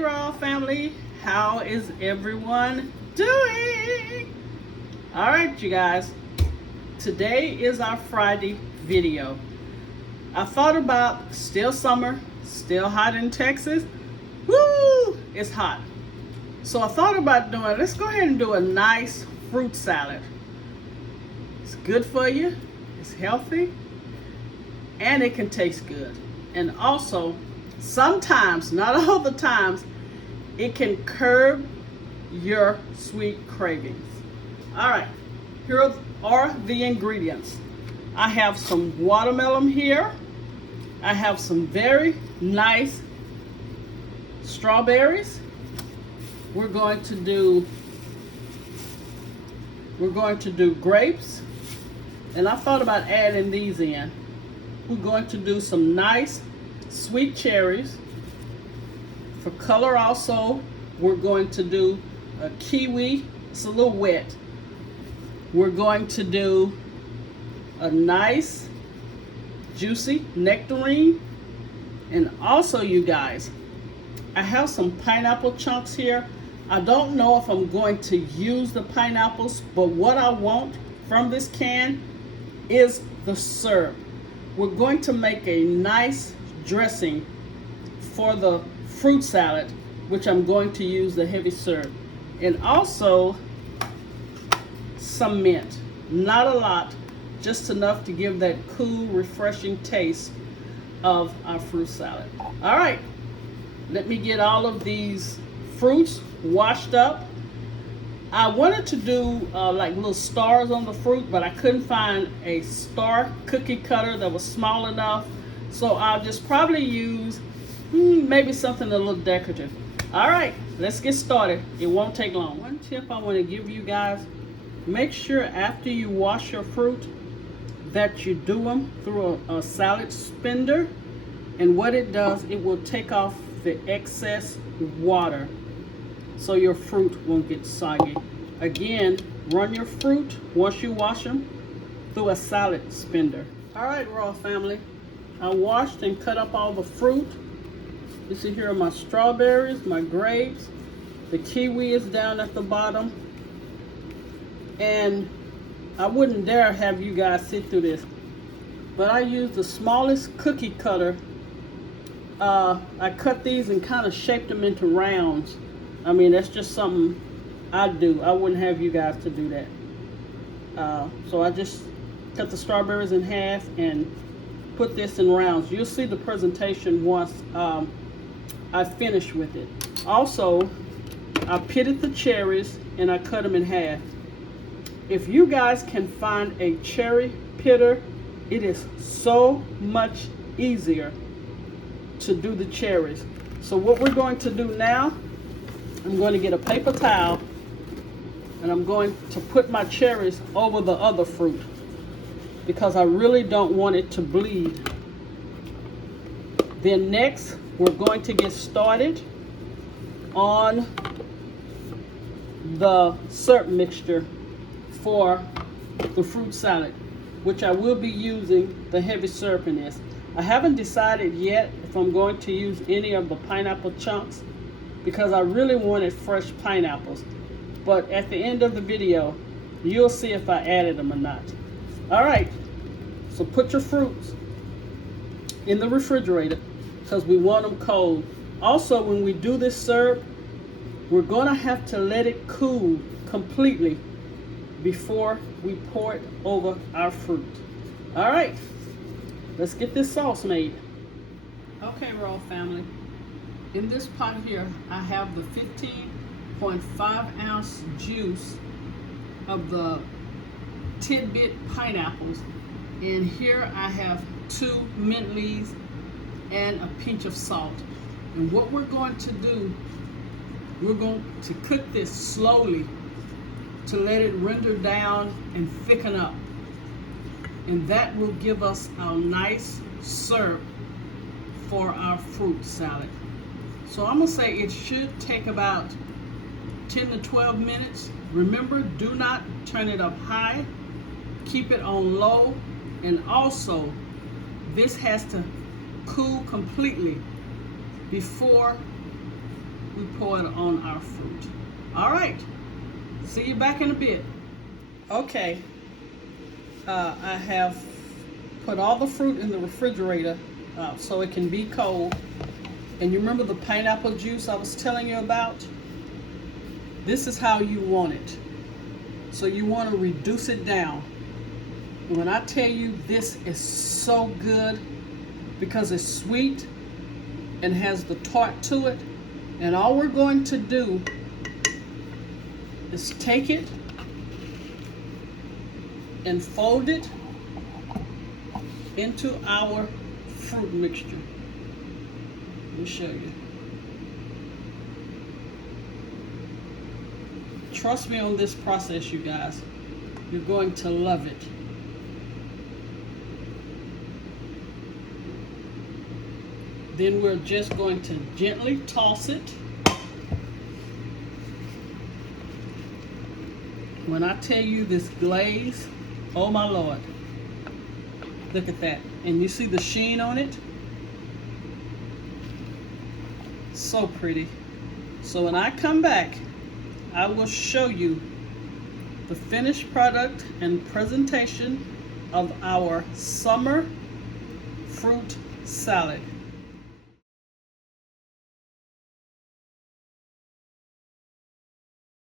Royal family, how is everyone doing? All right, you guys, today is our Friday video. I thought about still summer, still hot in Texas. Woo, it's hot. So I thought about let's go ahead and do a nice fruit salad. It's good for you, it's healthy, and it can taste good. And also, sometimes, not all the times, it can curb your sweet cravings. All right, here are the ingredients. I have some watermelon here. I have some very nice strawberries. We're going to do grapes, and I thought about adding these in. We're going to do some nice sweet cherries. For color also, we're going to do a kiwi. It's a little wet. We're going to do a nice juicy nectarine. And also, you guys, I have some pineapple chunks here. I don't know if I'm going to use the pineapples, but what I want from this can is the syrup. We're going to make a nice dressing for the fruit salad, which I'm going to use the heavy syrup. And also some mint. Not a lot, just enough to give that cool, refreshing taste of our fruit salad. All right, let me get all of these fruits washed up. I wanted to do like little stars on the fruit, but I couldn't find a star cookie cutter that was small enough. So I'll just probably use maybe something a little decorative. All right, let's get started. It won't take long. One tip I want to give you guys, make sure after you wash your fruit that you do them through a salad spinner. And what it does, it will take off the excess water so your fruit won't get soggy. Again, run your fruit once you wash them through a salad spinner. All right, Royal family, I washed and cut up all the fruit. You see here are my strawberries, my grapes. The kiwi is down at the bottom. And I wouldn't dare have you guys sit through this, but I used the smallest cookie cutter. I cut these and kind of shaped them into rounds. I mean, that's just something I do. I wouldn't have you guys to do that. So I just cut the strawberries in half and put this in rounds. You'll see the presentation once I finish with it. Also, I pitted the cherries and I cut them in half. If you guys can find a cherry pitter, it is so much easier to do the cherries. So what we're going to do now, I'm going to get a paper towel and I'm going to put my cherries over the other fruit because I really don't want it to bleed. Then next, we're going to get started on the syrup mixture for the fruit salad, which I will be using the heavy syrup in this. I haven't decided yet if I'm going to use any of the pineapple chunks because I really wanted fresh pineapples. But at the end of the video, you'll see if I added them or not. All right, so put your fruits in the refrigerator because we want them cold. Also, when we do this syrup, we're gonna have to let it cool completely before we pour it over our fruit. All right, let's get this sauce made. Okay, Royal family, in this pot here, I have the 15.5 ounce juice of the tidbit pineapples. And here I have 2 mint leaves and a pinch of salt. And what we're going to do, we're going to cook this slowly to let it render down and thicken up. And that will give us our nice syrup for our fruit salad. So I'm gonna say it should take about 10 to 12 minutes. Remember, do not turn it up high. Keep it on low. And also, this has to cool completely before we pour it on our fruit. All right, see you back in a bit. Okay, I have put all the fruit in the refrigerator so it can be cold. And you remember the pineapple juice I was telling you about? This is how you want it. So you want to reduce it down. When I tell you this is so good because it's sweet and has the tart to it, and all we're going to do is take it and fold it into our fruit mixture. Let me show you. Trust me on this process, you guys. You're going to love it. Then we're just going to gently toss it. When I tell you this glaze, oh my Lord. Look at that. And you see the sheen on it? So pretty. So when I come back, I will show you the finished product and presentation of our summer fruit salad.